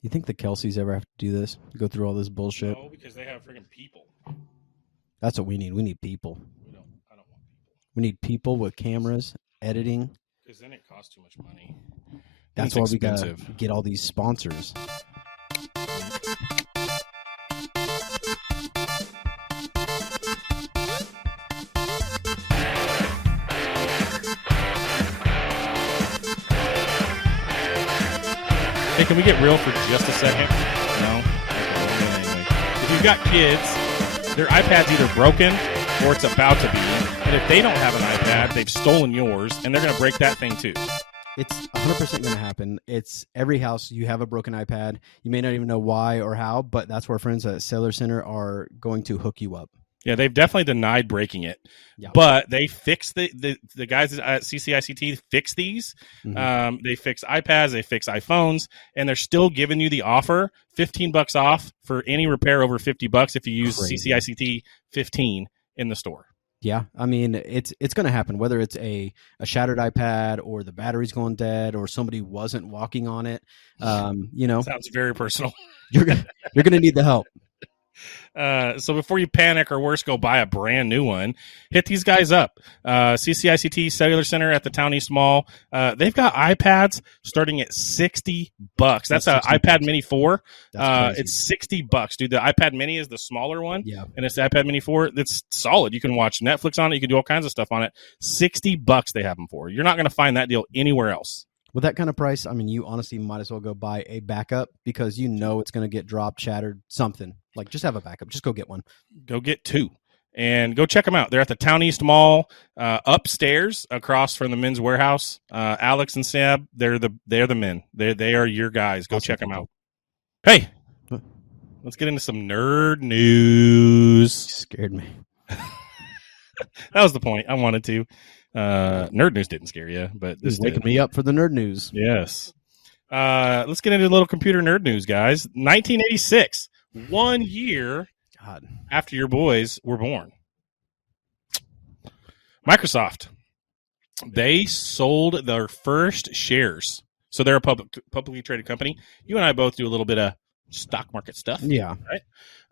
You think the Kelseys ever have to do this? Go through all this bullshit? No, because they have freaking people. That's what we need. We need people. I don't want people. We need people with cameras, editing. Because then it costs too much money. That's why we gotta get all these sponsors. Hey, can we get real for just a second? No? Anyway. If you've got kids, their iPad's either broken or it's about to be. And if they don't have an iPad, they've stolen yours, and they're going to break that thing too. It's 100% going to happen. It's every house you have a broken iPad. You may not even know why or how, but that's where friends at Sailor Center are going to hook you up. Yeah, they've definitely denied breaking it. Yeah. But they fix the guys at CCICT fix these. Mm-hmm. They fix iPads, they fix iPhones, and they're still giving you the offer, $15 off for any repair over $50 if you use CCICT 15 in the store. Yeah, I mean, it's going to happen, whether it's a shattered iPad or the battery's going dead or somebody wasn't walking on it. Sounds very personal. You're gonna need the help. So before you panic or worse, go buy a brand new one. Hit these guys up. CCICT Cellular Center at the Town East Mall. They've got iPads starting at $60. That's an iPad Mini 4. It's $60, dude. The iPad Mini is the smaller one. Yeah. And it's the iPad Mini 4. It's solid. You can watch Netflix on it. You can do all kinds of stuff on it. $60 they have them for. You're not going to find that deal anywhere else. With that kind of price, I mean, you honestly might as well go buy a backup because you know it's going to get dropped, shattered, something. Like, just have a backup. Just go get one. Go get two. And go check them out. They're at the Town East Mall, upstairs, across from the Men's Warehouse. Alex and Seb, they're the men. They are your guys. Go check them out. Hey, let's get into some nerd news. You scared me. That was the point. I wanted to. Nerd news didn't scare you, but this is waking me up for the nerd news. Yes. Let's get into a little computer nerd news, guys. 1986, 1 year after your boys were born. Microsoft, they sold their first shares. So they're a publicly traded company. You and I both do a little bit of stock market stuff. Yeah.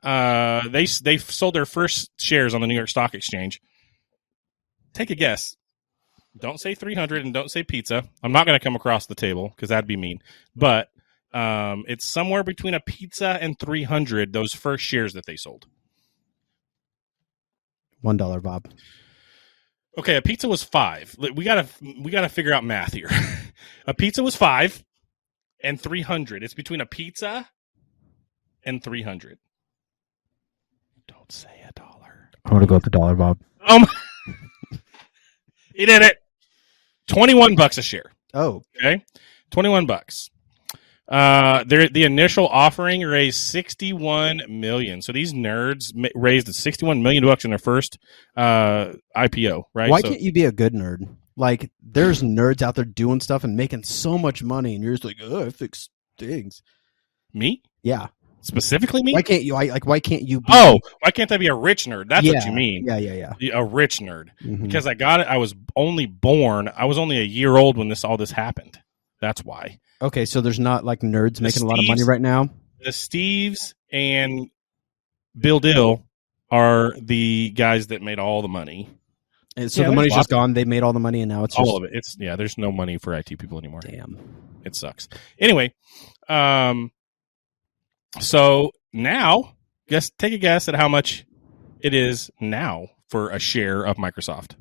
Right? They sold their first shares on the New York Stock Exchange. Take a guess. Don't say 300 and don't say pizza. I'm not going to come across the table because that'd be mean. But it's somewhere between a pizza and 300, those first shares that they sold. $1, Bob. Okay, a pizza was $5. We gotta figure out math here. A pizza was $5 and 300. It's between a pizza and 300. Don't say $1. I want to go with the $1, Bob. He did it. $21 a share. Oh, okay, $21. The initial offering raised $61 million. So these nerds raised $61 million in their first IPO. Right? Why can't you be a good nerd? Like, there's nerds out there doing stuff and making so much money, and you're just like, oh, I fix things. Me? Yeah. Specifically me? Why can't you? Why can't you be? Oh, why can't I be a rich nerd? That's what you mean. Yeah. A rich nerd. Mm-hmm. Because I got it. I was only a year old when all this happened. That's why. Okay, so there's not like nerds making a lot of money right now? The Steves and Bill Dill are the guys that made all the money. And so the money's just gone. They made all the money, and now it's all of it. There's no money for IT people anymore. Damn. It sucks. Anyway, so now, take a guess at how much it is now for a share of Microsoft.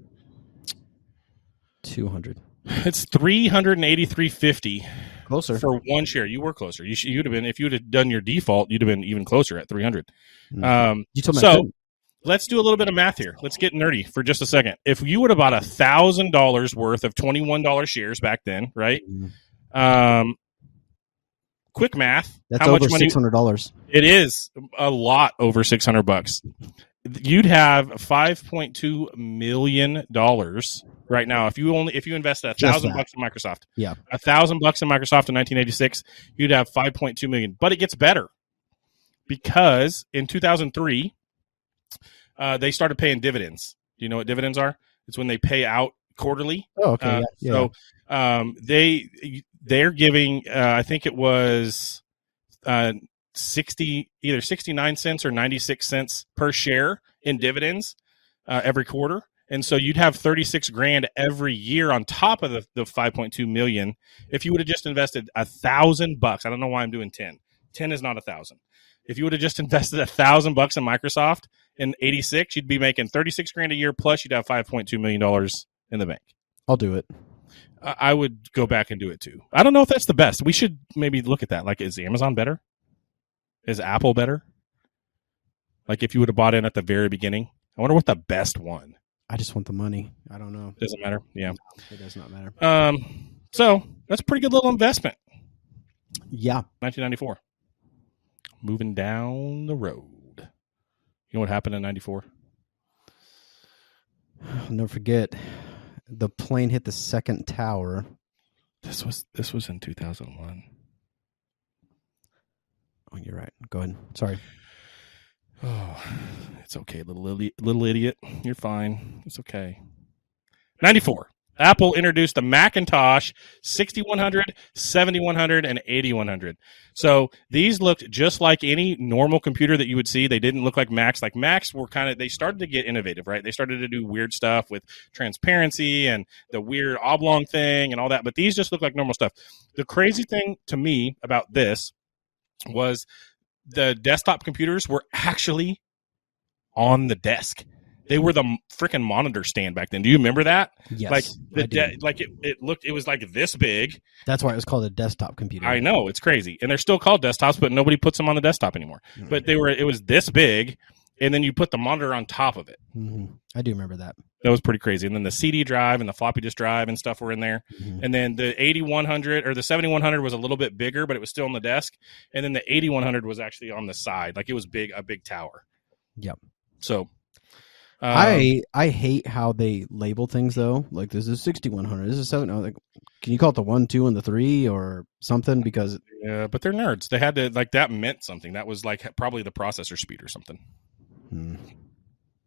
200. It's $383.50. Closer for one share. You were closer. You'd have been, if you would have done your default, you'd have been even closer at 300. You told me. So let's do a little bit of math here. Let's get nerdy for just a second. If you would have bought $1,000 worth of $21 shares back then, right? Quick math. That's how over much money? $600. It is a lot over $600. You'd have $5.2 million right now if you invested $1,000 in Microsoft. Yeah, $1,000 in Microsoft in 1986, you'd have $5.2 million. But it gets better because in 2003, they started paying dividends. Do you know what dividends are? It's when they pay out quarterly. Oh, okay. So they're giving, I think it was either 69 cents or 96 cents per share in dividends every quarter. And so you'd have 36 grand every year on top of the 5.2 million if you would have just invested $1,000. I don't know why I'm doing 10. 10 is not 1,000. If you would have just invested $1,000 in Microsoft in 86, you'd be making 36 grand a year, plus you'd have $5.2 million in the bank. I'll do it. I would go back and do it too. I don't know if that's the best. We should maybe look at that. Like, is Amazon better? Is Apple better? Like, if you would have bought in at the very beginning, I wonder what the best one. I just want the money. I don't know. Doesn't matter. Yeah, no, it does not matter. So that's a pretty good little investment. Yeah, 1994. Moving down the road. You know what happened in 94? I'll never forget. The plane hit the second tower. This was in 2001. Oh, you're right. Go ahead. Sorry. Oh, it's okay, little idiot. You're fine. It's okay. 94. Apple introduced the Macintosh 6100, 7100, and 8100. So these looked just like any normal computer that you would see. They didn't look like Macs. Like Macs were they started to get innovative, right? They started to do weird stuff with transparency and the weird oblong thing and all that. But these just look like normal stuff. The crazy thing to me about this was the desktop computers were actually on the desk. They were the freaking monitor stand back then. Do you remember that? Yes. Like it was like this big. That's why it was called a desktop computer. I know, it's crazy. And they're still called desktops, but nobody puts them on the desktop anymore. Mm-hmm. But it was this big, and then you put the monitor on top of it. Mm-hmm. I do remember that. That was pretty crazy. And then the CD drive and the floppy disk drive and stuff were in there. Mm-hmm. And then the 8100 or the 7100 was a little bit bigger, but it was still on the desk. And then the 8100 was actually on the side. Like it was a big tower. Yep. So I hate how they label things though. Like this is 6100. This is 7. Like, can you call it the 1, 2, and the 3 or something? Because yeah, but they're nerds. They had to that meant something. That was like probably the processor speed or something.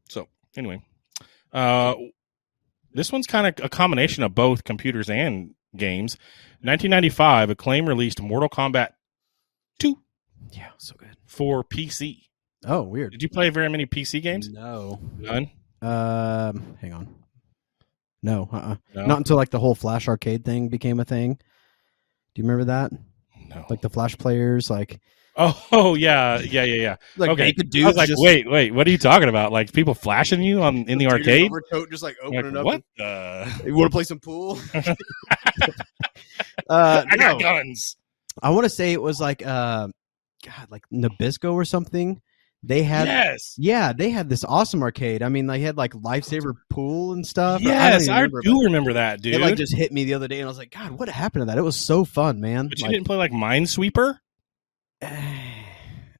So anyway, this one's kind of a combination of both computers and games. 1995, Acclaim released Mortal Kombat 2. Yeah, so good for PC. Oh, weird. Did you play very many PC games? No. None? Hang on. No, No? Not until like the whole Flash arcade thing became a thing. Do you remember that? No. Like the Flash players, like. Oh yeah. Like okay. naked dudes. I was like, wait, what are you talking about? Like people flashing you in the arcade? Overcoat just like opening up. What? You want to play some pool? I got guns. I want to say it was like like Nabisco or something. They had they had this awesome arcade. I mean, they had like Lifesaver pool and stuff. Yes, I do remember that, dude. It like just hit me the other day, and I was like, God, what happened to that? It was so fun, man. But you didn't play like Minesweeper?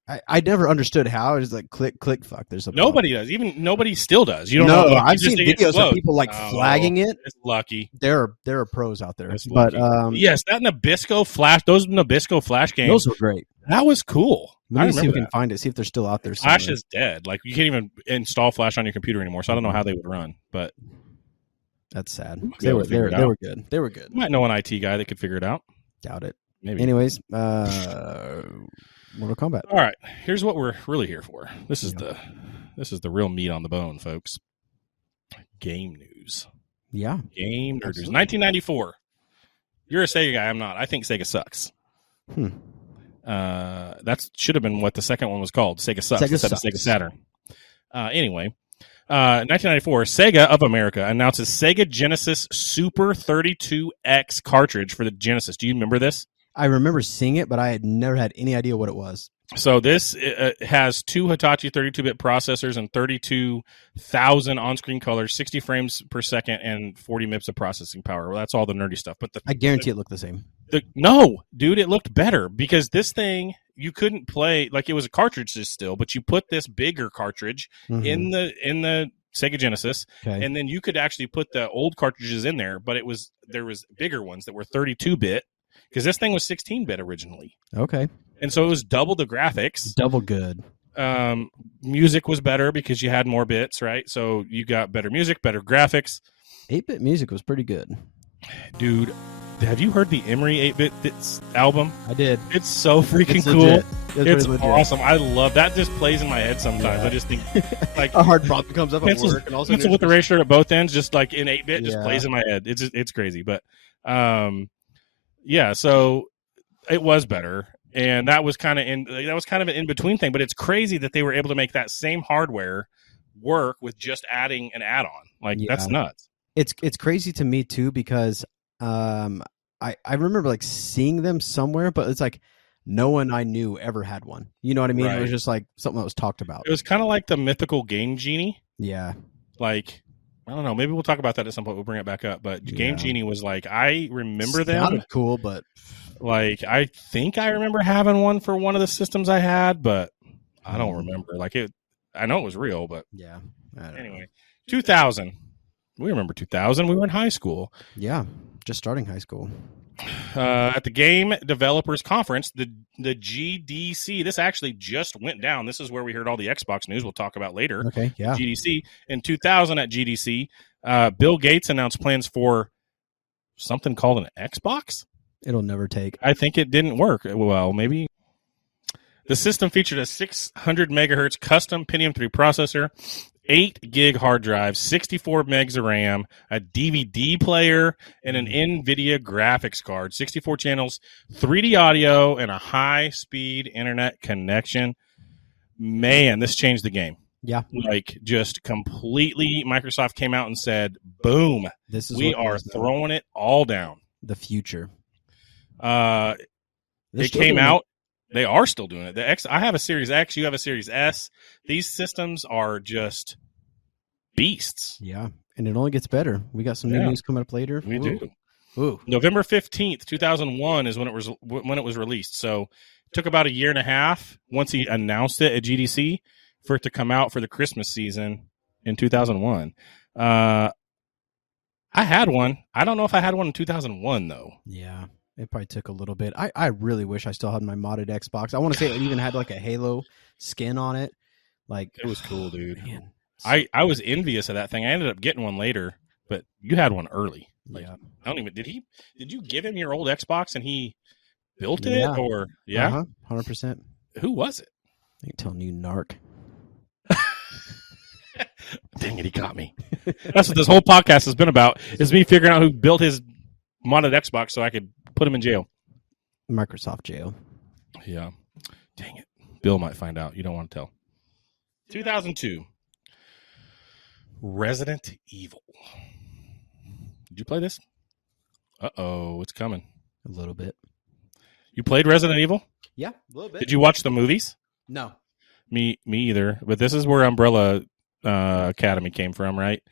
I never understood how. It was like click, fuck. There's a nobody does. Even nobody still does. You don't know. I've seen videos of people like flagging it. It's lucky. There are pros out there. But yes, that Nabisco Flash, those Nabisco Flash games, those were great. That was cool. Let me see if we can find it. See if they're still out there. Flash is dead. Like you can't even install Flash on your computer anymore. So I don't know how they would run. But that's sad. They were good. They were good. You might know an IT guy that could figure it out. Doubt it. Maybe. Anyways, Mortal Kombat. All right. Here's what we're really here for. This is the real meat on the bone, folks. Game news. Yeah. Game news. 1994. You're a Sega guy. I'm not. I think Sega sucks. That should have been what the second one was called. Sega sucks instead of Sega Saturn. Anyway, 1994, Sega of America announces Sega Genesis Super 32X cartridge for the Genesis. Do you remember this? I remember seeing it, but I had never had any idea what it was. So this has two Hitachi 32-bit processors and 32,000 on-screen colors, 60 frames per second, and 40 MIPS of processing power. Well, that's all the nerdy stuff. But I guarantee it looked the same. No, dude, it looked better because this thing you couldn't play like it was a cartridge still, but you put this bigger cartridge in the Sega Genesis, and then you could actually put the old cartridges in there. But there was bigger ones that were 32-bit because this thing was 16-bit originally. Okay. And so it was double the graphics. Double good. Music was better because you had more bits, right? So you got better music, better graphics. 8-bit music was pretty good. Dude, have you heard the Emery 8-bit album? I did. It's so freaking It's cool. legit. It's awesome. I love that. Just plays in my head sometimes. Yeah. I just think like a hard problem comes up at work, and also pencil with eraser at both ends, just like in 8-bit, just plays in my head. It's crazy, but yeah. So it was better, and that was kind of an in between thing. But it's crazy that they were able to make that same hardware work with just adding an add-on. Like that's nuts. It's crazy to me too, because I remember like seeing them somewhere, but it's like no one I knew ever had one. You know what I mean? Right. It was just like something that was talked about. It was kind of like the mythical Game Genie. Yeah. Like, I don't know. Maybe we'll talk about that at some point. We'll bring it back up. But Game Genie was like, I remember them. Sounded cool, but like, I think I remember having one for one of the systems I had, but I don't remember. Like I know it was real, but yeah. Anyway, 2000. We remember 2000. We were in high school. Yeah, just starting high school. At the Game Developers Conference, the GDC. This actually just went down. This is where we heard all the Xbox news we'll talk about later. Okay, yeah. GDC. In 2000 at GDC, Bill Gates announced plans for something called an Xbox. It'll never take. I think it didn't work. Well, maybe. The system featured a 600 megahertz custom Pentium 3 processor, 8 gig hard drive, 64 megs of RAM, a DVD player, and an NVIDIA graphics card, 64 channels, 3D audio, and a high-speed internet connection. Man, this changed the game. Yeah. Like, just completely, Microsoft came out and said, boom, we are throwing it all down. The future. It came out. They are still doing it. I have a Series X. You have a Series S. These systems are just beasts. Yeah, and it only gets better. We got some new news coming up later. We do. Ooh. November 15th, 2001 is when it was released. So it took about a year and a half once he announced it at GDC for it to come out for the Christmas season in 2001. I had one. I don't know if I had one in 2001 though. Yeah. It probably took a little bit. I really wish I still had my modded Xbox. I want to say it even had like a Halo skin on it. Like it was cool, dude. Man. I was envious of that thing. I ended up getting one later, but you had one early. Like, yeah. I don't even did you give him your old Xbox and he built it or 100%. Who was it? I ain't telling you, narc. Dang it, he got me. That's what this whole podcast has been about, is me figuring out who built his modded Xbox so I could put him in jail. Microsoft jail. Yeah. Dang it. Bill might find out. You don't want to tell. 2002. Resident Evil. Did you play this? Uh-oh, it's coming. A little bit. You played Resident Evil? Yeah, a little bit. Did you watch the movies? No. Me either. But this is where Umbrella Academy came from, right?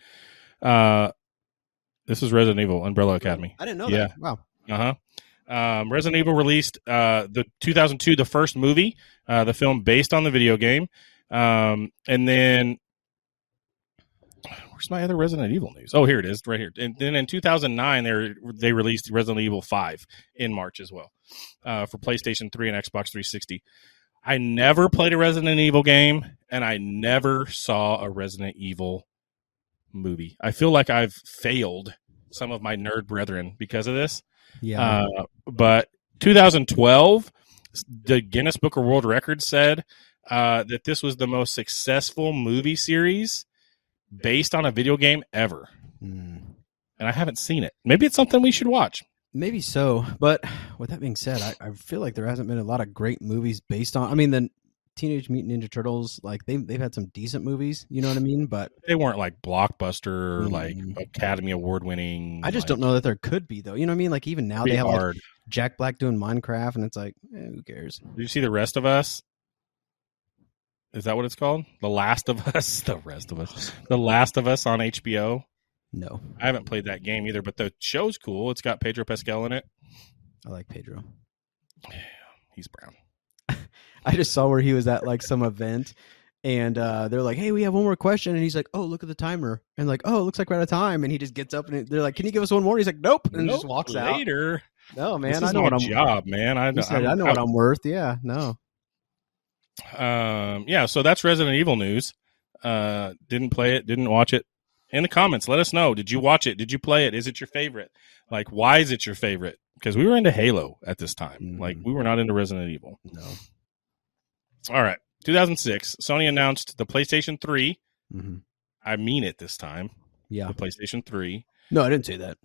This is Resident Evil, Umbrella Academy. I didn't know that. Wow. Resident Evil released the 2002, the first movie, the film based on the video game. And then where's my other Resident Evil news? Oh, here it is, right here. And then in 2009, they released Resident Evil 5 in March as well for PlayStation 3 and Xbox 360. I never played a Resident Evil game, and I never saw a Resident Evil movie. I feel like I've failed some of my nerd brethren because of this. Yeah. But 2012, the Guinness Book of World Records said that this was the most successful movie series based on a video game ever. And I haven't seen it. Maybe it's something we should watch. Maybe so. But with that being said, I feel like there hasn't been a lot of great movies based on. I mean, the Teenage Mutant Ninja Turtles, like they've had some decent movies. You know what I mean? But they weren't like blockbuster, or like Academy Award winning. I just don't know that there could be though. You know what I mean? Like even now they have like Jack Black doing Minecraft, and it's like, who cares? Did you see The Rest of Us? Is that what it's called? The Last of Us? The Rest of Us. The Last of Us on HBO? No. I haven't played that game either, but the show's cool. It's got Pedro Pascal in it. I like Pedro. He's brown. I just saw where he was at like some event, and they're like, hey, we have one more question. And he's like, oh, look at the timer. And like, oh, it looks like we're out of time. And he just gets up, and they're like, can you give us one more? He's like, nope. And just walks out. Later. No, man. This I is know my what I'm job, man. I know what I'm worth. Yeah, no. Yeah, so that's Resident Evil news. Didn't play it, didn't watch it. In the comments, let us know. Did you watch it? Did you play it? Is it your favorite? Like, why is it your favorite? Because we were into Halo at this time. Like, we were not into Resident Evil. No. All right. 2006, Sony announced the PlayStation 3. Mm-hmm. I mean it this time. Yeah. The PlayStation 3. No, I didn't say that.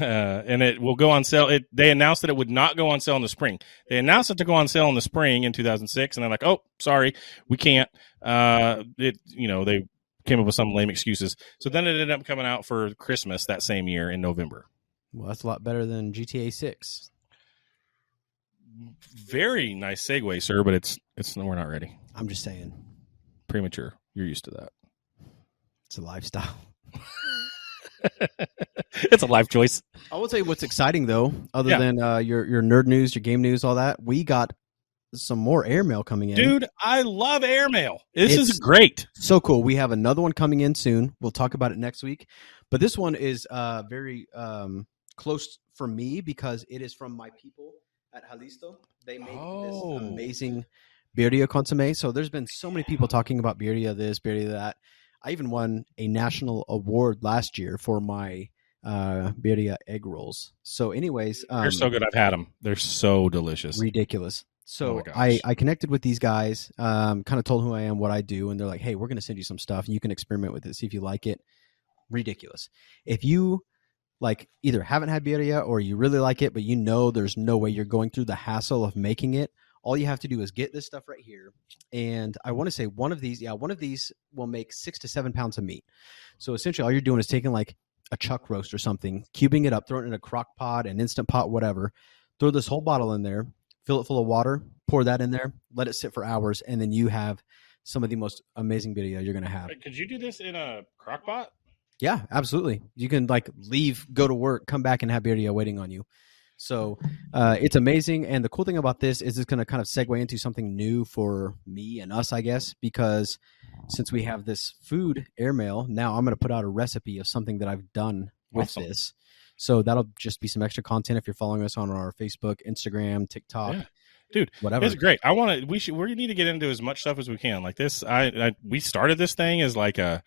And it will go on sale. They announced that it would not go on sale in the spring. They announced it to go on sale in the spring in 2006, and they're like, "Oh, sorry, we can't." They came up with some lame excuses. So then it ended up coming out for Christmas that same year in November. Well, that's a lot better than GTA 6. Very nice segue, sir, but it's we're not ready. I'm just saying. Premature. You're used to that. It's a lifestyle. It's a life choice. I will tell you what's exciting though, other than your nerd news, your game news, all that. We got some more airmail coming in. Dude, I love airmail. This is great. So cool. We have another one coming in soon. We'll talk about it next week. But this one is very close for me because it is from my people at Jalisco. They make this amazing birria consomme. So there's been so many people talking about birria this, birria that. I even won a national award last year for my birria egg rolls. So anyways. They're so good. I've had them. They're so delicious. Ridiculous. So oh I connected with these guys, kind of told who I am, what I do, and they're like, hey, we're going to send you some stuff, and you can experiment with it, see if you like it. Ridiculous. If you like either haven't had birria or you really like it, but you know there's no way you're going through the hassle of making it, all you have to do is get this stuff right here. And I want to say one of these will make 6 to 7 pounds of meat. So essentially all you're doing is taking like a chuck roast or something, cubing it up, throwing it in a crock pot, an Instant Pot, whatever, throw this whole bottle in there, fill it full of water, pour that in there, let it sit for hours, and then you have some of the most amazing birria you're going to have. Wait, could you do this in a crock pot? Yeah, absolutely. You can like leave, go to work, come back and have birria waiting on you. So it's amazing. And the cool thing about this is it's going to kind of segue into something new for me and us, I guess, because since we have this food airmail, now I'm going to put out a recipe of something that I've done with this. So that'll just be some extra content if you're following us on our Facebook, Instagram, TikTok. Yeah. Dude, whatever. It's great. We need to get into as much stuff as we can. Like this, we started this thing as like a,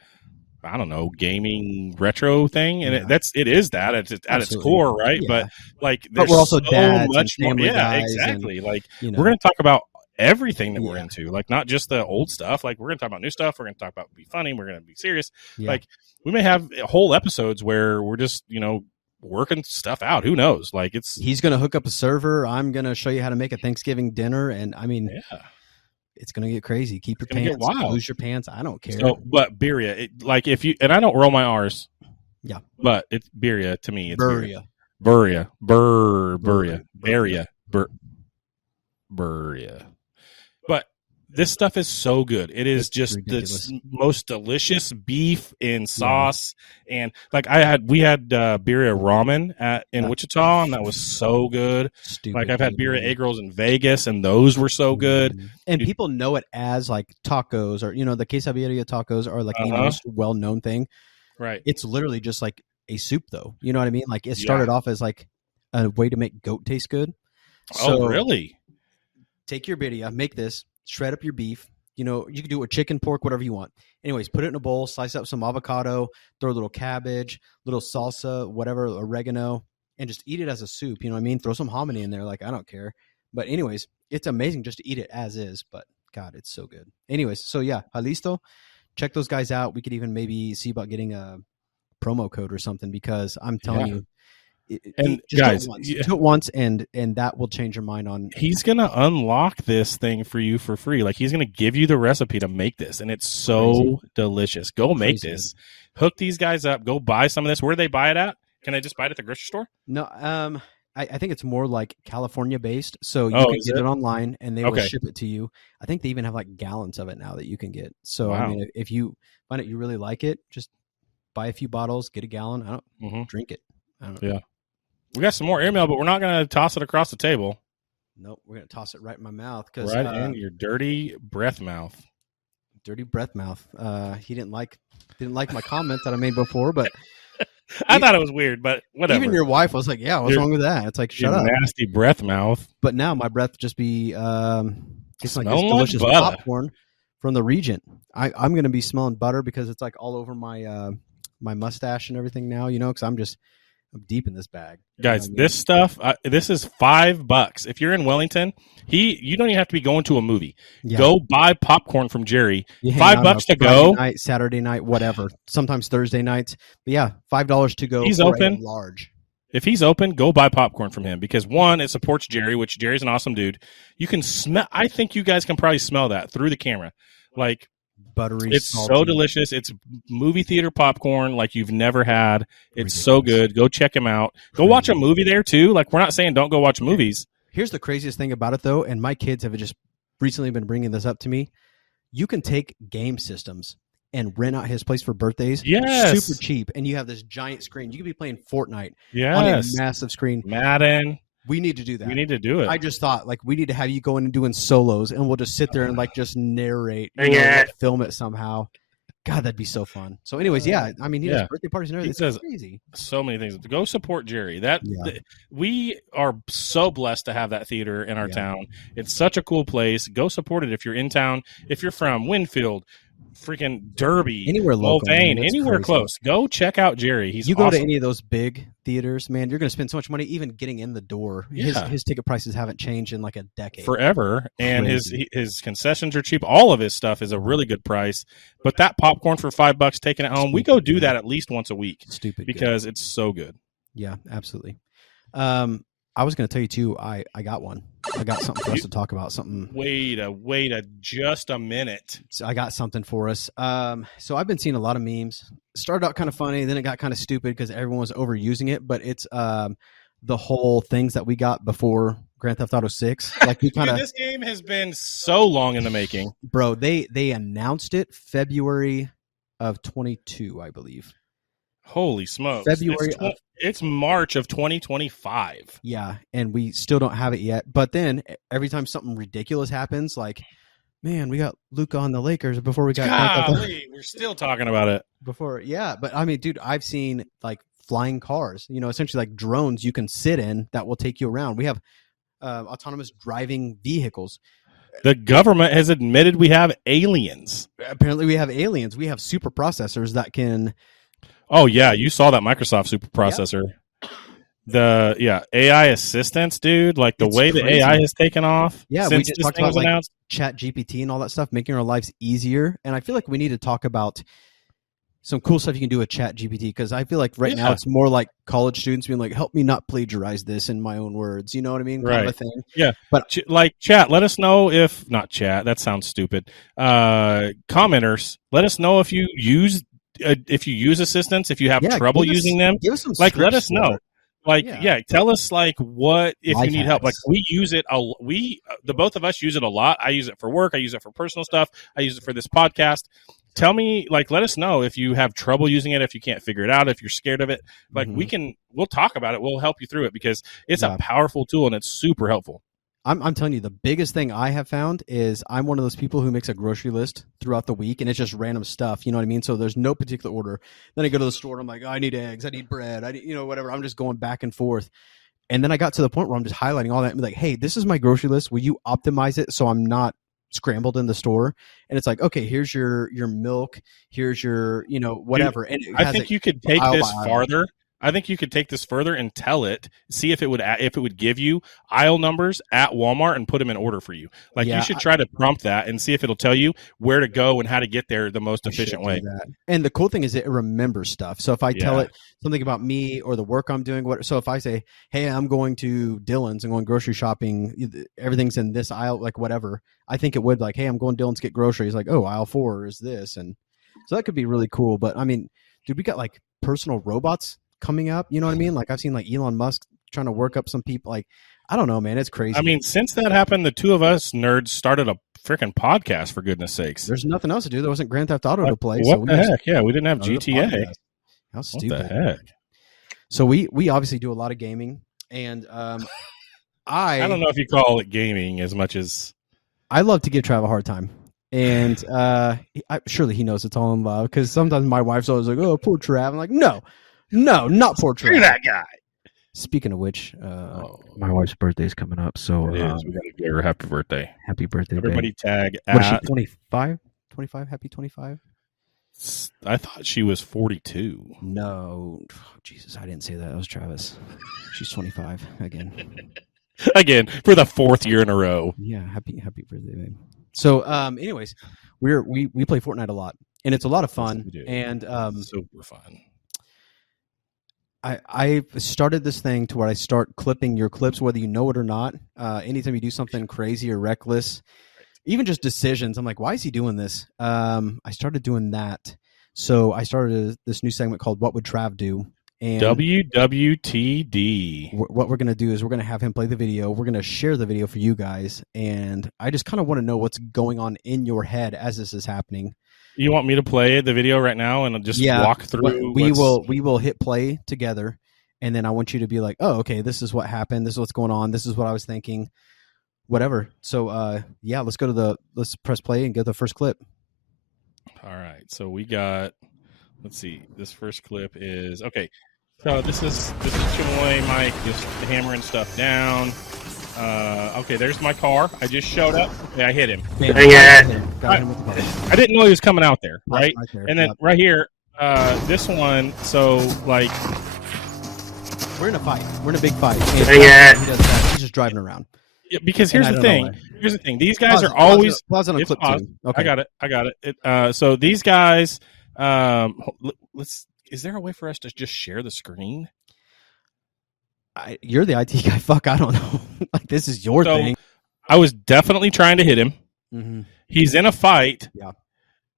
I don't know, gaming retro thing, and it is that at its core, right? Yeah. But we're also so dads much and family more. Yeah, guys exactly. and, like we're going to talk about everything that we're into, like not just the old stuff. Like we're going to talk about new stuff. We're going to talk about be funny. We're going to be serious. Yeah. Like we may have whole episodes where we're just working stuff out. Who knows? Like he's going to hook up a server. I'm going to show you how to make a Thanksgiving dinner, and I mean, it's going to get crazy. Keep your pants, lose your pants. I don't care. So, but birria, if you, and I don't roll my R's. Yeah. But it's birria to me. It's birria. Birria. But this stuff is so good. It is just ridiculous. The most delicious beef in sauce. Yeah. And like we had birria ramen in Wichita, and that was so good. Like I've had birria egg rolls in Vegas, and those were so good. And people know it as like tacos, or the quesadilla tacos are like the most well-known thing. Right. It's literally just like a soup, though. You know what I mean? Like it started off as like a way to make goat taste good. So, really? Take your birria, make this. Shred up your beef. You can do it with chicken, pork, whatever you want. Anyways, put it in a bowl, slice up some avocado, throw a little cabbage, little salsa, whatever, oregano, and just eat it as a soup. You know what I mean? Throw some hominy in there. Like, I don't care. But anyways, it's amazing just to eat it as is. But God, it's so good. Anyways, so yeah, Jalisco, check those guys out. We could even maybe see about getting a promo code or something, because I'm telling you, and just guys, do it once, and that will change your mind on. He's gonna unlock this thing for you for free. Like he's gonna give you the recipe to make this, and it's so delicious. Go make this. Hook these guys up. Go buy some of this. Where do they buy it at? Can I just buy it at the grocery store? No, I think it's more like California based. So you can get it online, and they will ship it to you. I think they even have like gallons of it now that you can get. So I mean, if you find it you really like it, just buy a few bottles, get a gallon. Drink it. Yeah. We got some more airmail, but we're not going to toss it across the table. Nope, we're going to toss it right in my mouth. Right in your dirty breath mouth. Dirty breath mouth. He didn't like my comment that I made before, but I thought it was weird, but whatever. Even your wife was like, "Yeah, what's wrong with that?" It's like, shut up, nasty breath mouth. But now my breath just be it's like this delicious popcorn from the Regent. I'm going to be smelling butter because it's like all over my my mustache and everything now, because I'm deep in this bag. Guys, this stuff, this is $5. If you're in Wellington, you don't even have to be going to a movie. Yeah. Go buy popcorn from Jerry. You hang out $5 to Friday go. night, Saturday night, whatever. Sometimes Thursday nights. But yeah, $5 to go. He's for open. a large. If he's open, go buy popcorn from him because one, it supports Jerry, which Jerry's an awesome dude. You can smell. I think you guys can probably smell that through the camera. Like buttery, it's salty. so delicious. It's movie theater popcorn like you've never had. It's so good. Go check him out. Go watch a movie there too. Like we're not saying don't go watch movies. Here's the craziest thing about it though, and my kids have just recently been bringing this up to me. You can take game systems and rent out his place for birthdays. Yes. Super cheap. And you have this giant screen. You could be playing Fortnite Yes. on a massive screen. Madden. We need to do that. We need to do it. I just thought, like, we need to have you going and doing solos, and we'll just sit there and, like, just narrate, film it somehow. God, that'd be so fun. So, anyways, yeah, I mean, he does birthday parties and everything. It's crazy. So many things. Go support Jerry. We are so blessed to have that theater in our town. It's such a cool place. Go support it if you're in town. If you're from Winfield, freaking Derby, anywhere local, Mulvane, anywhere crazy. Close. Go check out Jerry. He's go awesome. to any of those big theaters, man, you're going to spend so much money even getting in the door. His ticket prices haven't changed in like a decade. Forever. And his concessions are cheap. All of his stuff is a really good price. But that popcorn for $5 taking it home, we go do that at least once a week. Stupid because it's so good. Yeah, absolutely. I was going to tell you too. I got one. I got something for us to talk about. Something. Wait just a minute. So I got something for us. So I've been seeing a lot of memes. It started out kind of funny, then it got kind of stupid because everyone was overusing it. But it's the whole things that we got before Grand Theft Auto 6. Like we kind of. This game has been so long in the making, bro. They announced it February of 22, I believe. Holy smokes! February. It's March of 2025. Yeah, and we still don't have it yet. But then every time something ridiculous happens, like, man, we got Luka on the Lakers before we got. We're still talking about it. But I mean, dude, I've seen like flying cars. Essentially like drones you can sit in that will take you around. We have autonomous driving vehicles. The government has admitted we have aliens. Apparently, we have aliens. We have super processors that can. Oh yeah, you saw that Microsoft super processor. Yeah. The AI assistants, dude, like it's way crazy. The AI has taken off. Yeah, since we just this talked thing about was announced. Chat GPT and all that stuff, making our lives easier. And I feel like we need to talk about some cool stuff you can do with Chat GPT because I feel like right now it's more like college students being like, "Help me not plagiarize this in my own words." You know what I mean? Kind of a thing. Yeah, but like chat, let us know if not chat. That sounds stupid. Commenters, let us know if you use assistants, if you have trouble using them, give us some let us know. Tell us what if you need help. Like we use it. The both of us use it a lot. I use it for work. I use it for personal stuff. I use it for this podcast. Tell me, let us know if you have trouble using it, if you can't figure it out, if you're scared of it. We'll talk about it. We'll help you through it because it's a powerful tool and it's super helpful. I'm telling you, the biggest thing I have found is I'm one of those people who makes a grocery list throughout the week, and it's just random stuff. You know what I mean? So there's no particular order. Then I go to the store, and I'm like, I need eggs, I need bread, I need, whatever. I'm just going back and forth. And then I got to the point where I'm just highlighting all that and be like, hey, this is my grocery list. Will you optimize it so I'm not scrambled in the store? And it's like, okay, here's your milk, here's your whatever. Dude, and I think you could take this farther. I think you could take this further and tell it, see if it would give you aisle numbers at Walmart and put them in order for you. You should try to prompt that and see if it'll tell you where to go and how to get there the most efficient way. And the cool thing is it remembers stuff. So if I tell it something about me or the work I'm doing, so if I say, hey, I'm going to Dillon's, I'm going grocery shopping, everything's in this aisle, like whatever, I think it would hey, I'm going to Dillon's to get groceries. Like, oh, aisle 4 is this. And so that could be really cool. But I mean, dude, we got personal robots coming up, you know what I mean? I've seen Elon Musk trying to work up some people. I don't know, man, it's crazy. I mean, since that happened, the two of us nerds started a freaking podcast, for goodness sakes. There's nothing else to do. There wasn't Grand Theft Auto to play. What the heck? Yeah, we didn't have GTA. How stupid. What the heck? So we obviously do a lot of gaming, and I don't know if you call it gaming as much as I love to give Trav a hard time. And surely he knows it's all in love, because sometimes my wife's always like, oh, poor Trav. I'm like, no, not poor Trav. Screw that guy. Speaking of which, my wife's birthday is coming up, so it is. We got to give her a happy birthday. Happy birthday, everybody! Babe. Tag what is she, 25? 25? Happy 25? I thought she was 42. No, Jesus, I didn't say that. That was Travis. She's 25 again. Again, for the 4th year in a row. Yeah, happy birthday, babe. So, anyways, we play Fortnite a lot, and it's a lot of fun. Yes, we do. And super fun. I started this thing to where I start clipping your clips, whether you know it or not. Anytime you do something crazy or reckless, even just decisions, I'm like, why is he doing this? I started doing that. So I started this new segment called What Would Trav Do? And WWTD. what we're going to do is we're going to have him play the video. We're going to share the video for you guys. And I just kind of want to know what's going on in your head as this is happening. You want me to play the video right now and just walk through? We will hit play together. And then I want you to be like, oh, okay, this is what happened. This is what's going on. This is what I was thinking. Whatever. So, let's press play and get the first clip. All right. So we got, let's see. This first clip is, okay. So this is Chamoy Mike just hammering stuff down. Okay, there's my car. I just showed up. Okay, I hit him. I didn't know he was coming out there, right? there. And then right here, this one, so like... We're in a fight. We're in a big fight. He does that. He's just driving around. Yeah, because here's the thing. These guys are always... Pause on a clip too. Okay. I got it. So these guys... Is there a way for us to just share the screen? You're the IT guy. Fuck, I don't know. Like, this is your thing. I was definitely trying to hit him. Mm-hmm. He's in a fight. Yeah.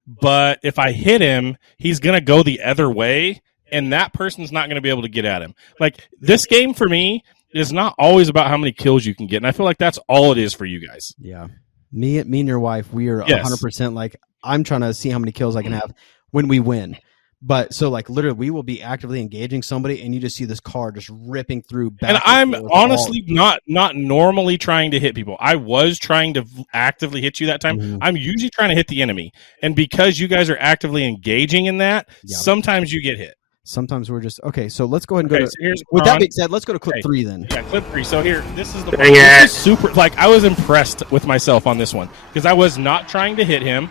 But if I hit him, he's going to go the other way, and that person's not going to be able to get at him. Like, this game for me is not always about how many kills you can get, and I feel like that's all it is for you guys. Yeah. Me and your wife, we are 100% like, I'm trying to see how many kills I can have when we win. But so like literally we will be actively engaging somebody and you just see this car just ripping through back. And I'm honestly not normally trying to hit people. I was trying to actively hit you that time. Mm-hmm. I'm usually trying to hit the enemy. And because you guys are actively engaging in that, sometimes you get hit. Sometimes we're just okay. So let's go ahead and go to. So here's with that being said, let's go to clip 3 then. Yeah, clip 3. So here, this is the part. This is super. Like I was impressed with myself on this one because I was not trying to hit him.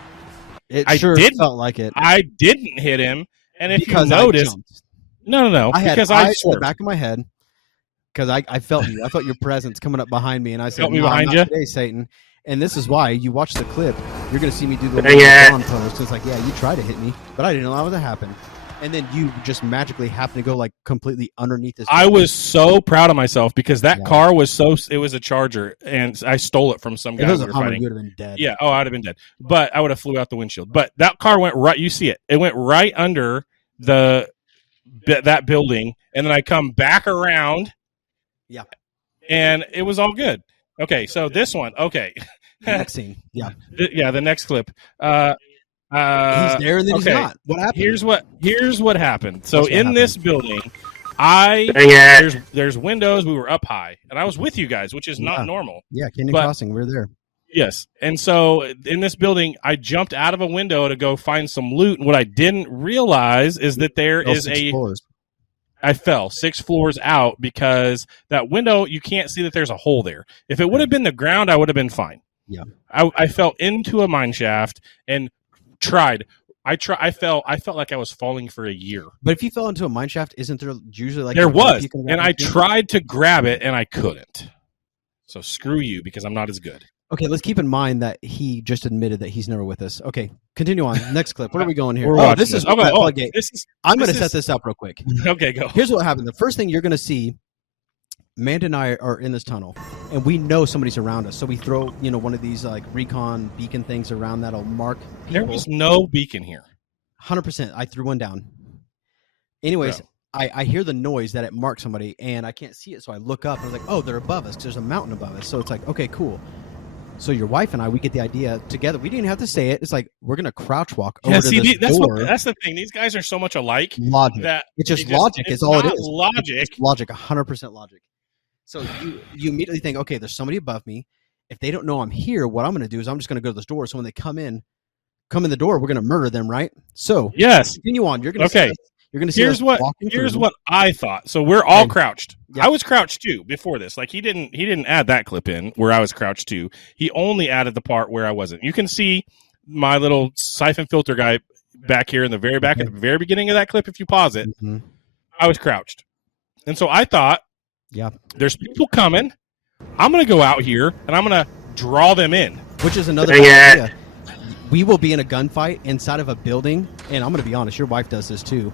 It felt like it. I didn't hit him. And if you notice, no, I had because eyes in the back of my head because I felt you. I felt your presence coming up behind me, and I said, "No, behind you today, Satan." And this is why you watch the clip. You're going to see me do the lawn pose. So it's like, yeah, you tried to hit me, but I didn't allow it to happen. And then you just magically happen to go like completely underneath this. I was so proud of myself because that car was it was a Charger, and I stole it from some guy we were fighting. You would have been dead. Yeah, I'd have been dead, but I would have flew out the windshield. But that car went right. You see it? It went right under that building, and then I come back around. Yeah, and it was all good. Okay, so this one. Okay, the next scene. Yeah, the next clip. He's there and then he's not. What happened? Here's what happened. So in this building, there's windows. We were up high, and I was with you guys, which is not normal. Yeah, Canyon Crossing. We're there. Yes, and so in this building, I jumped out of a window to go find some loot, and what I didn't realize is that there is I fell 6 floors out because that window, you can't see that there's a hole there. If it would have been the ground, I would have been fine. Yeah, I fell into a mine shaft and tried. I felt like I was falling for a year. But if you fell into a mine shaft, isn't there usually like there was? And I tried to grab it and I couldn't. So screw you because I'm not as good. Okay, let's keep in mind that he just admitted that he's never with us. Okay, continue on. Next clip. Where are we going here? This is I'm going to set this up real quick. Okay, go. Here's what happened. The first thing you're going to see, Manda and I are in this tunnel, and we know somebody's around us. So we throw, one of these like recon beacon things around that'll mark people. There was no beacon here. 100%. I threw one down. Anyways, I hear the noise that it marked somebody, and I can't see it. So I look up, and I was like, oh, they're above us. There's a mountain above us. So it's like, okay, cool. So your wife and I, we get the idea together. We didn't have to say it. It's like we're gonna crouch walk over to this door. That's the thing. These guys are so much alike. Logic. It's just logic. It's all it is. Logic. It's logic. 100% logic. So you immediately think, okay, there's somebody above me. If they don't know I'm here, what I'm gonna do is I'm just gonna go to this door. So when they come in the door, we're gonna murder them, right? So yes, continue on. You're gonna see you're gonna see. Here's what I thought. So we're all crouched. Yeah. I was crouched too before this. Like he didn't add that clip in where I was crouched too. He only added the part where I wasn't. You can see my little siphon filter guy back here in the very back at the very beginning of that clip, if you pause it, Mm-hmm. I was crouched. And so I thought, Yeah. there's people coming. I'm going to go out here, and I'm going to draw them in. Which is another idea. We will be in a gunfight inside of a building, and I'm going to be honest, your wife does this too.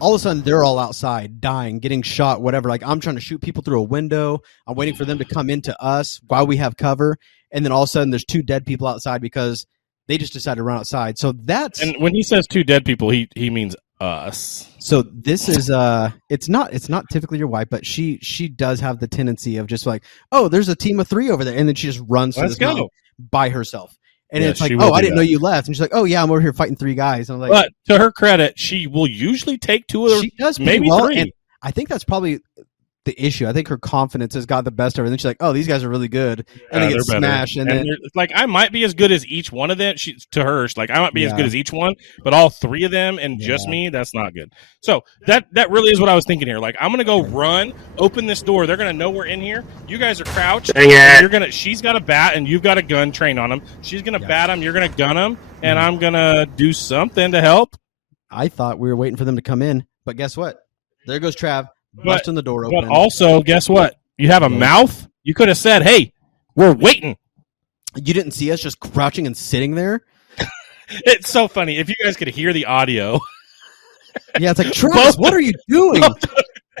All of a sudden, they're all outside, dying, getting shot, whatever. Like, I'm trying to shoot people through a window. I'm waiting for them to come into us while we have cover. And then all of a sudden, there's 2 dead people outside because they just decided to run outside. So that's... And when he says 2 dead people, he means us. So this is it's not typically your wife, but she does have the tendency of just like, oh, there's a team of 3 over there, and then she just runs to this mountain by herself. And it's like, oh, I didn't know you left. And she's like, oh yeah, I'm over here fighting 3 guys. And I'm like, but to her credit, she will usually take 2 of she does maybe well, 3. and I think that's probably the issue. I think her confidence has got the best of her. And then she's like, oh, these guys are really good. And they get smashed. And then, like, I might be as good as each one of them. To her, like, I might be as good as each one, but all 3 of them and just me, that's not good. So that really is what I was thinking here. Like, I'm going to go run, open this door. They're going to know we're in here. You guys are crouched. She's got a bat and you've got a gun trained on them. She's going to bat them. You're going to gun them. And I'm going to do something to help. I thought we were waiting for them to come in. But guess what? There goes Trav. Busting the door open. But also, guess what? You have a mouth. You could have said, hey, we're waiting. You didn't see us just crouching and sitting there? It's so funny. If you guys could hear the audio. Yeah, it's like, Travis, what are you doing?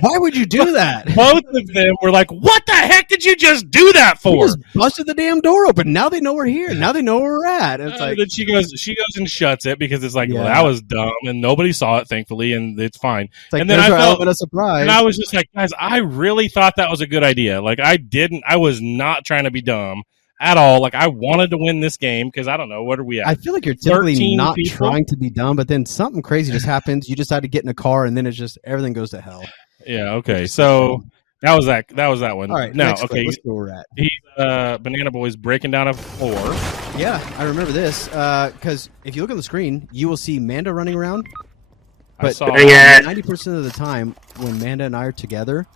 Why would you do that? Both of them were like, what the heck did you just do that for? We just busted the damn door open. Now they know we're here. Now they know where we're at. It's like, then she goes and shuts it because it's like, well, that was dumb, and nobody saw it, thankfully, and it's fine. It's like, and then I felt a surprise. And I was just like, guys, I really thought that was a good idea. Like, I was not trying to be dumb at all. Like, I wanted to win this game because I don't know, what are we at? I feel like you're typically not trying to be dumb, but then something crazy just happens. You decide to get in a car, and then it's just everything goes to hell. Yeah. Okay. So that was that one. All right. Now, okay. Let's go where we're at. He's Banana Boy's breaking down a floor. Yeah, I remember this because if you look on the screen, you will see Manda running around. But 90% of the time, when Manda and I are together,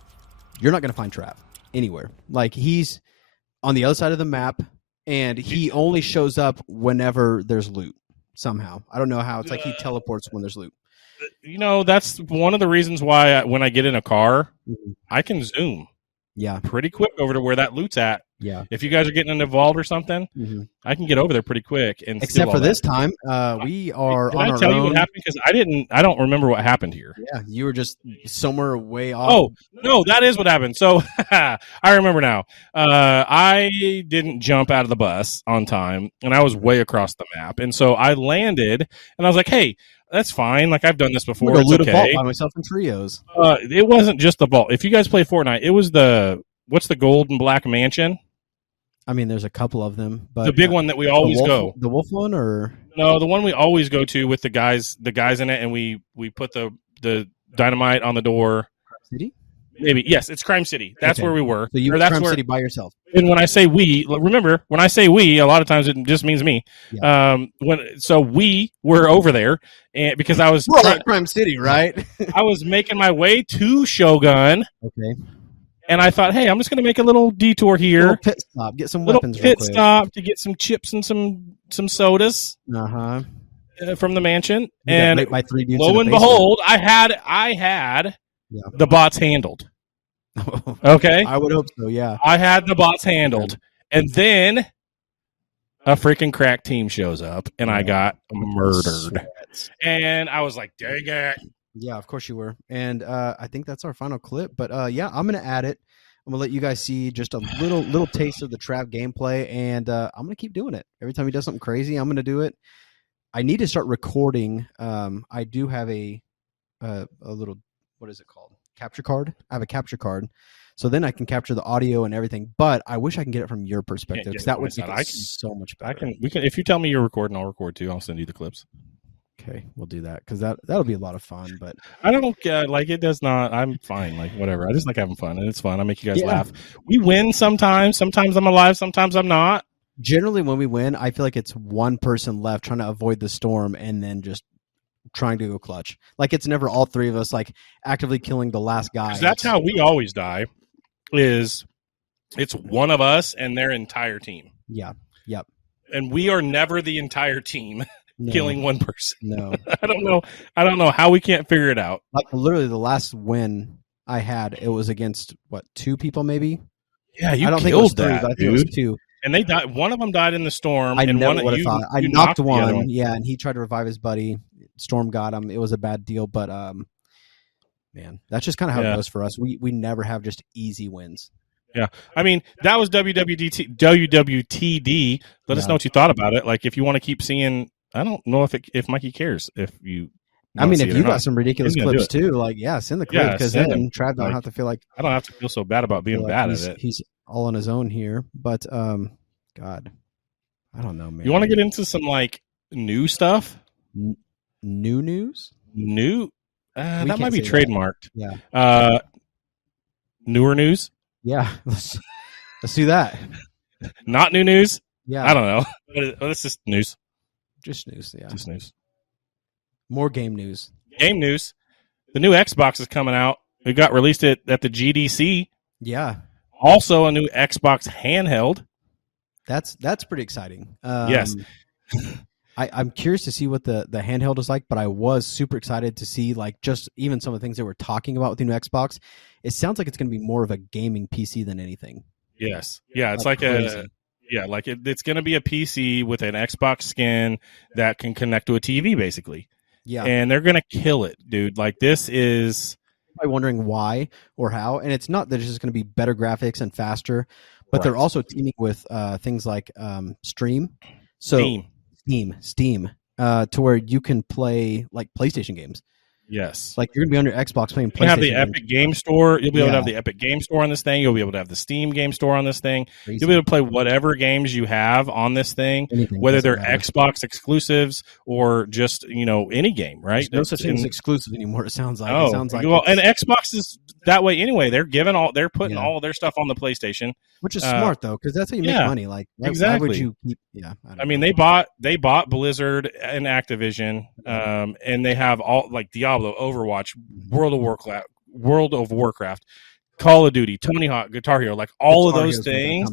you're not going to find Trav anywhere. Like, he's on the other side of the map, and he only shows up whenever there's loot. Somehow, I don't know how. It's like he teleports when there's loot. You know, that's one of the reasons why when I get in a car, I can zoom pretty quick over to where that loot's at. Yeah. If you guys are getting involved or something, I can get over there pretty quick. And except for this time, we are on our own. Can I tell you what happened? Because I don't remember what happened here. Yeah, you were just somewhere way off. Oh, no, that is what happened. So I remember now. I didn't jump out of the bus on time, and I was way across the map. And so I landed, and I was like, hey, that's fine. Like, I've done this before. I'm it's okay. A vault by myself in trios. It wasn't just the vault. If you guys play Fortnite, it was what's the gold and black mansion? I mean, there's a couple of them, but the big one that we always go. The wolf one, or no, the one we always go to with the guys in it, and we put the dynamite on the door. City? Maybe yes, it's Crime City. That's where we were. So you were Crime City by yourself. And when I say we, remember when I say we, a lot of times it just means me. Yeah. So we were over there, and because I was at Crime City, right? I was making my way to Shogun. Okay. And I thought, hey, I'm just going to make a little detour here. Little pit stop, get some weapons. Pit stop to get some chips and some sodas. From the mansion. And lo and behold, I had the bots handled. Okay, I would hope so. Yeah, I had the bots handled, and then a freaking crack team shows up, and I got murdered. And I was like, dang it. Yeah, of course you were. And I think that's our final clip. But yeah, I'm going to add it. I'm going to let you guys see just a little taste of the Trav gameplay. And I'm going to keep doing it. Every time he does something crazy, I'm going to do it. I need to start recording. I do have a little, what is it called? Capture card. I have a capture card. So then I can capture the audio and everything. But I wish I can get it from your perspective, because that would be so much better. We can. If you tell me you're recording, I'll record too. I'll send you the clips. Okay, we'll do that, because that'll be a lot of fun. But I don't like it. Does not. I'm fine. Like, whatever. I just like having fun, and it's fun. I make you guys laugh. We win sometimes. Sometimes I'm alive. Sometimes I'm not. Generally, when we win, I feel like it's one person left trying to avoid the storm, and then just trying to go clutch. Like, it's never all 3 of us like actively killing the last guy. That's how we always die. It's one of us and their entire team. Yeah. Yep. And we are never the entire team. killing one person. No. I don't know how we can't figure it out. Like literally the last win I had, it was against what, 2 people maybe? Yeah, you I don't killed think it was 3, that, but I think dude. it was 2. And they died. One of them died in the storm. I and never one would have thought. I you knocked the other one, yeah, and he tried to revive his buddy. Storm got him. It was a bad deal, but man, that's just kind of how it goes for us. We never have just easy wins. Yeah, I mean that was WWTD. Let us know what you thought about it. Like if you want to keep seeing, I don't know if Mikey cares if you. I mean, if you got some ridiculous clips too, like send the clip because then Trav don't have to feel like I don't have to feel so bad about being bad at it. He's all on his own here, but God, I don't know, man. You want to get into some like new stuff? New news? New? That might be trademarked. That. Yeah. Newer news? Yeah. Let's do that. Not new news? Yeah. I don't know. It's just news. Just news. Yeah. Just news. More game news. Game news. The new Xbox is coming out. It got released at the GDC. Yeah. Also, a new Xbox handheld. That's pretty exciting. Yes. I'm curious to see what the handheld is like, but I was super excited to see like just even some of the things they were talking about with the new Xbox. It sounds like it's going to be more of a gaming PC than anything. Yes. Yeah, it's like it's going to be a PC with an Xbox skin that can connect to a TV, basically. Yeah. And they're going to kill it, dude. Like this is... I'm wondering why or how. And it's not that it's just going to be better graphics and faster, but they're also teaming with things like Stream. So Steam, to where you can play like PlayStation games. Yes. Like you're gonna be on your Xbox playing PlayStation. You have the Epic Game Store. You'll be able to have the Epic Game Store on this thing. You'll be able to have the Steam Game Store on this thing. Crazy. You'll be able to play whatever games you have on this thing, whether they're Xbox exclusives or just any game. Right? There's no such thing as exclusive anymore. It sounds like. It sounds like. Well, and Xbox is that way anyway. They're putting all of their stuff on the PlayStation, which is smart though, because that's how you make money. Like exactly. Why would you keep? Yeah. I mean, they bought Blizzard and Activision, and they have all like Diablo, Overwatch, World of Warcraft, Call of Duty, Tony Hawk, Guitar Hero, like all of those things.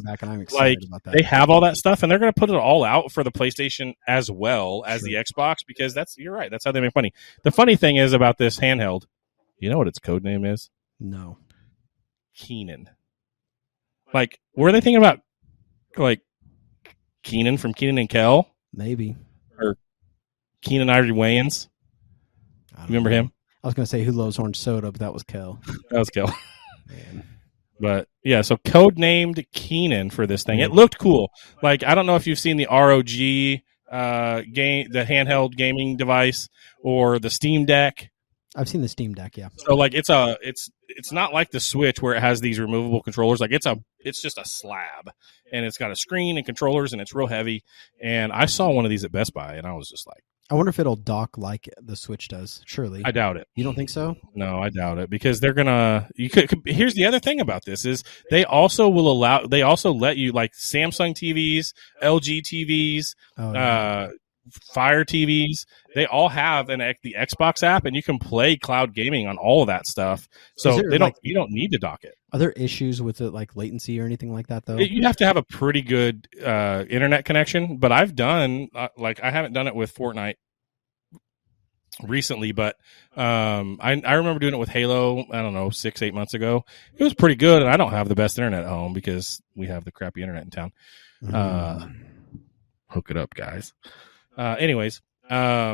Like they have all that stuff, and they're going to put it all out for the PlayStation as well as the Xbox because you're right. That's how they make money. The funny thing is about this handheld, you know what its code name is? No. Keenan. Like, were they thinking about like Keenan from Keenan and Kel? Maybe. Or Keenan Ivory Wayans? Remember him? I was going to say Who Loves Orange Soda, but that was Kel. That was Kel. Man. But yeah, so code-named Keenan for this thing. It looked cool. Like, I don't know if you've seen the ROG game, the handheld gaming device, or the Steam Deck. I've seen the Steam Deck, yeah. So like it's not like the Switch where it has these removable controllers. Like it's just a slab, and it's got a screen and controllers, and it's real heavy. And I saw one of these at Best Buy, and I was just like, I wonder if it'll dock like the Switch does. Surely, I doubt it. You don't think so? No, I doubt it because they're gonna. Here's the other thing about this is they also let you like Samsung TVs, LG TVs, Fire TVs. They all have the Xbox app, and you can play cloud gaming on all of that stuff. So you don't need to dock it. Are there issues with it, like latency or anything like that, though? You have to have a pretty good internet connection. But I've done I haven't done it with Fortnite recently, but I remember doing it with Halo. I don't know, 6-8 months ago. It was pretty good, and I don't have the best internet at home because we have the crappy internet in town. Hook it up, guys. Anyways, yeah,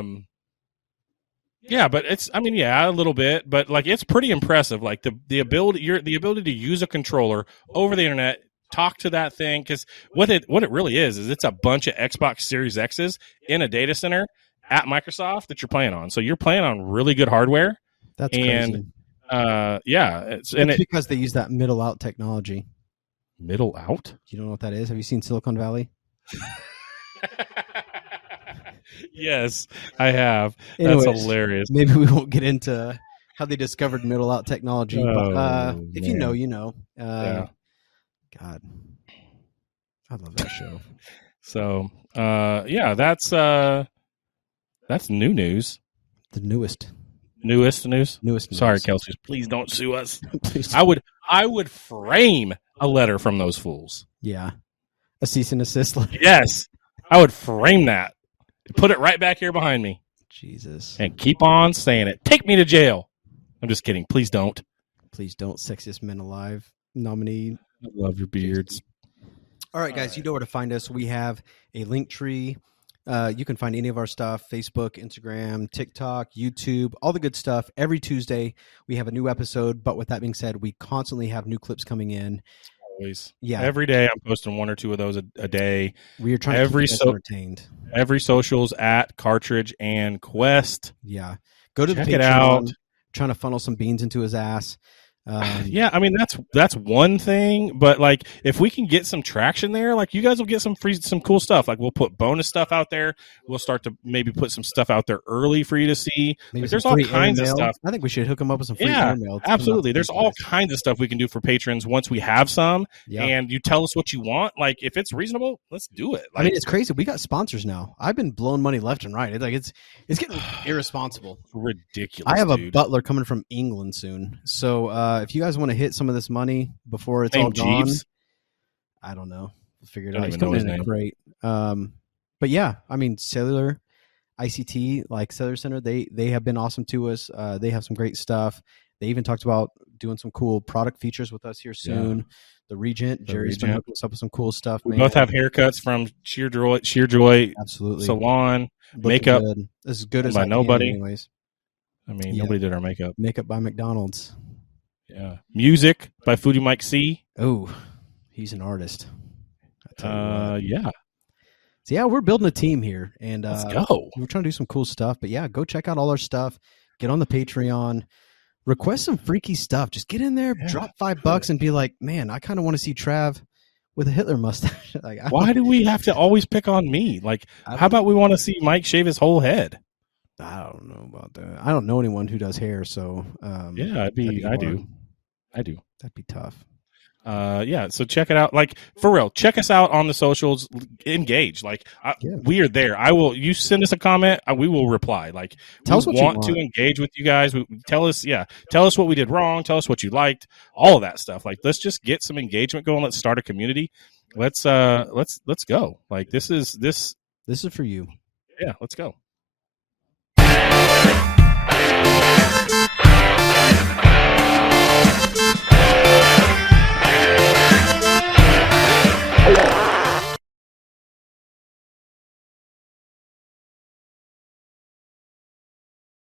but a little bit, but like it's pretty impressive. Like the ability to use a controller over the internet, talk to that thing, because what it really is it's a bunch of Xbox Series X's in a data center at Microsoft that you're playing on. So you're playing on really good hardware. That's crazy. It's because they use that middle out technology. Middle out? You don't know what that is? Have you seen Silicon Valley? Yes, I have. Anyways, that's hilarious. Maybe we won't get into how they discovered middle out technology, but if you know, you know. God, I love that show. So, that's new news. The newest news. Sorry, Kelsey. Please don't sue us. I would frame a letter from those fools. Yeah, a cease and desist letter. Yes, I would frame that. Put it right back here behind me. Jesus. And keep on saying it. Take me to jail. I'm just kidding. Please don't. Please don't. Sexiest men alive nominee. I love your beards. All right, guys, you know where to find us. We have a link tree. You can find any of our stuff, Facebook, Instagram, TikTok, YouTube, all the good stuff. Every Tuesday, we have a new episode. But with that being said, we constantly have new clips coming in. Always. Yeah. Every day I'm posting 1 or 2 of those a day. We are trying to keep you guys entertained. Every socials at Cartridge and Quest. Yeah. Go to Check the Patreon. it out. Trying to funnel some beans into his ass. Yeah, I mean that's one thing, but like if we can get some traction there, like you guys will get some cool stuff. Like we'll put bonus stuff out there. We'll start to maybe put some stuff out there early for you to see. Like, there's all kinds of stuff. I think we should hook them up with some free email. Absolutely. There's all kinds of stuff we can do for patrons once we have some. Yeah. And you tell us what you want. Like if it's reasonable, let's do it. Like, I mean, it's crazy. We got sponsors now. I've been blowing money left and right. It's like it's getting irresponsible. Ridiculous. I have a butler coming from England soon, so if you guys want to hit some of this money before it's all gone, Jeeves? I don't know. We'll figure it out. He's coming in great. But yeah, I mean, Cellular, ICT, like Cellular Center, they have been awesome to us. They have some great stuff. They even talked about doing some cool product features with us here soon. Yeah. The Regent, Jerry's been hooking us up with some cool stuff. We both have haircuts from Sheer Joy absolutely Salon. Makeup good. As good as by nobody. Anyways. I mean, nobody did our makeup. Makeup by McDonald's. Yeah. Music by FoodieMikeC. Oh, he's an artist. Yeah. So yeah, we're building a team here, and let's go. We're trying to do some cool stuff. But yeah, go check out all our stuff. Get on the Patreon. Request some freaky stuff. Just get in there, drop $5, and be like, man, I kind of want to see Trav with a Hitler mustache. Like, why do we have to always pick on me? Like, how about we want to see Mike shave his whole head? I don't know about that. I don't know anyone who does hair, so yeah, I do. That'd be tough. Yeah, so check it out. Like, for real, check us out on the socials. Engage. Like, we are there. You send us a comment, we will reply. Like, tell us what want to engage with you guys. Tell us what we did wrong. Tell us what you liked. All of that stuff. Like, let's just get some engagement going. Let's start a community. Let's go. Like, this is for you. Yeah, let's go.